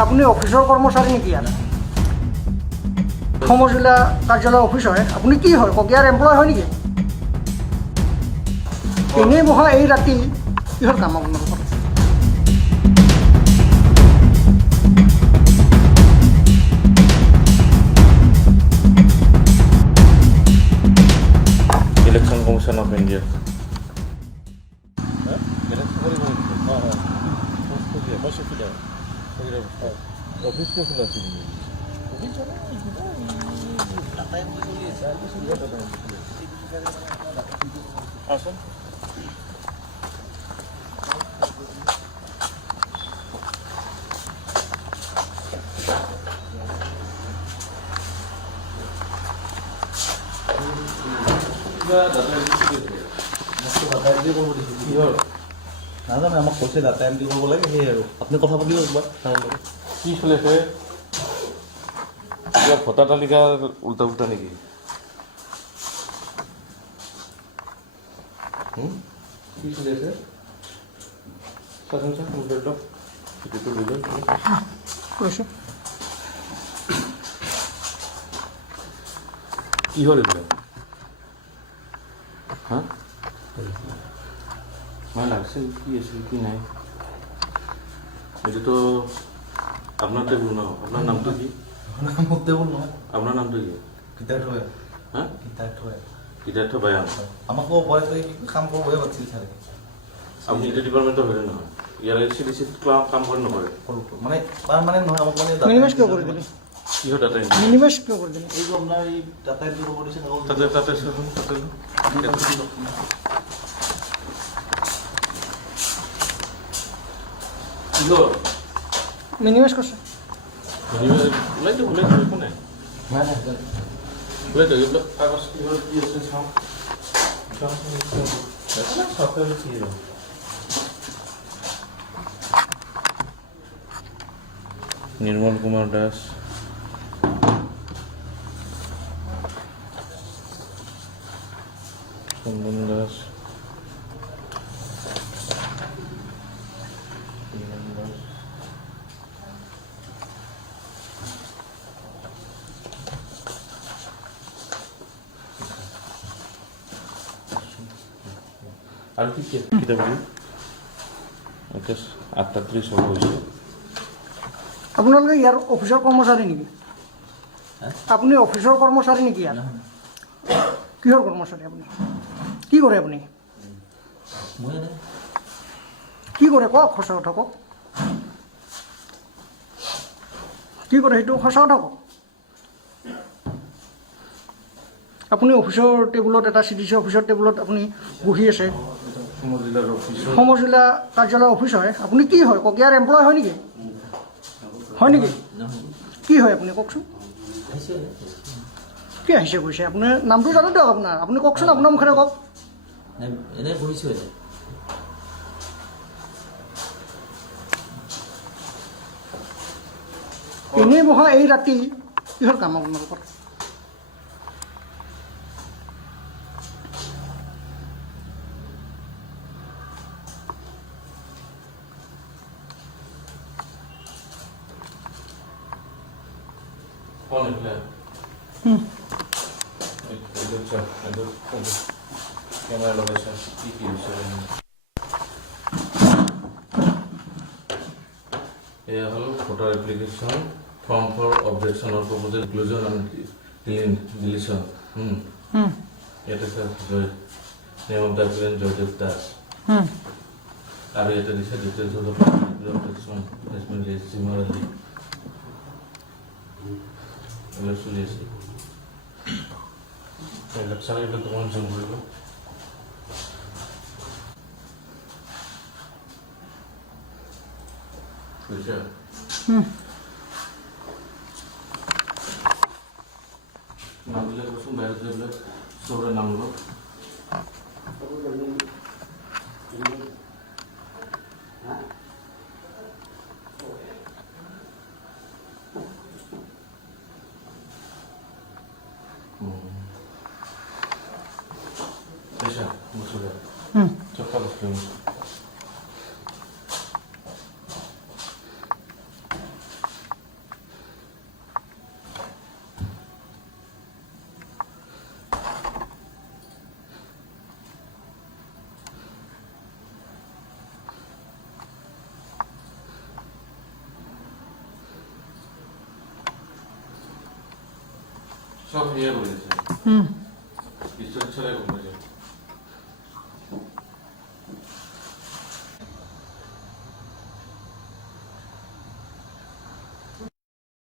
আপুনি অফিসৰ কৰ্মচাৰী নেকি ইয়াত? সমজিলা কাৰ্যালয় অফিস হয়। আপুনি কি হয়? কগিয়াৰ এমপ্লয় হয় নেকি? এনেই বহা এই ৰাতি কিহৰ কাম আপোনালোকৰ? Election Commission of India office কে খোলা আছে আসুন নাজানো আমাক কৈছে ডাটা এণ্ট্ৰি কৰিব লাগে সেয়ে আৰু আপুনি কথা পাতিব একবাৰ তাৰ লগত কি চলিছে কিবা ভোটাৰ তালিকা উল্টা উল্টা নেকি কি চলি আছে চাচোন চাওক মোবাইলটো ভিডিঅ'টো লৈ লওক কৈছোঁ কিহৰ এইবিলাক হা মই লাগছে কি আছিল কি নাই এইটোতো আপনার টেবুল ন আপনার নামটো কি মোক টেবুল নহয় আপনার নামটো কি কিতাপ হয় হা কিতাপ হয় গীতাৰ্থ বায়ান আমাকো বয়স কাম কৰিবহে পাতিছিল ছাৰে আপনি এটা ডিপাৰ্টমেন্টৰ হয় নহয় ইয়াৰ চিডিচিত কাম কৰে নকৰে মানে পাৰমানেণ্ট নহয় আমাক মানে মিনিমাইজ কিয় কৰি দিলি? কিহৰ ডাটা মিনিমাইজ কিয় কৰি দিলি? এইটো আপোনাৰ এই ডাটা এণ্ট্ৰি কৰিব দিছে তাতে তাতে চাচোন তাতে কিহৰ মিনিমাইজ কৰিছে। ওলাইতো একো নাই ওলাইতো এইবিলাক কাগজ কিহৰ কি আছে চাওঁ নিৰ্মল কুমাৰ দাস চন্দন দাস আৰু কি কিতাপ এতিয়া 8:30 হ'ব হৈছে আপোনালোকে ইয়াৰ অফিসৰ কৰ্মচাৰী নেকি? আপুনি অফিসৰ কৰ্মচাৰী নেকি ইয়াত? কিহৰ কৰ্মচাৰী আপুনি? কি কৰে আপুনি? মই এনে কি কৰে কওক, সঁচা কথা কওক। কি কৰে সেইটো সঁচা কথা কওক। আপুনি অফিসৰ টেবুলত এটা চিডিচি অফিসৰ টেবুলত আপুনি বহি আছে। সমজিলা কাৰ্যালয় অফিস হয়। আপুনি কি হয়? কগিয়াৰ এমপ্লয় হয় নেকি? হয় নেকি? কি হয় আপুনি কওকচোন? কি আহিছে কৈছে? আপোনাৰ নামটো জানো দিয়ক আপোনাৰ। আপুনি কওকচোন, আপোনাৰ মুখেৰে কওক। এনেই বহিছোঁ এনে এনেই বহা এই ৰাতি কিহৰ কাম আপোনালোকৰ? কোন এইফালে কেমেৰা লগাইছে কি কি হৈছে এয়া হ'ল ভোটাৰ এপ্লিকেশ্যন ফৰ্ম ফৰ অবজেকশ্যনৰ প্ৰপ'জেল ইনক্লুজন এণ্ড ডিলিশ্যন ইয়াতে জয় name of the applicant Joydev Das আৰু ইয়াতে দিছে ডিটেইলছ অফ অবজেকশ্যন জিমাৰালি এইবিলাক চলি আছে এইবিলাক চালে এইবিলাক তোমাক জুম কৰিব বুজিছা নাম দিলে কচোন বাহিৰত যাই পেলাই চবৰে নাম লওক Deixa, mucho ver. Choca los filmes. সব নিয়ে বলেছে হুম ঈশ্বর ছাড়াই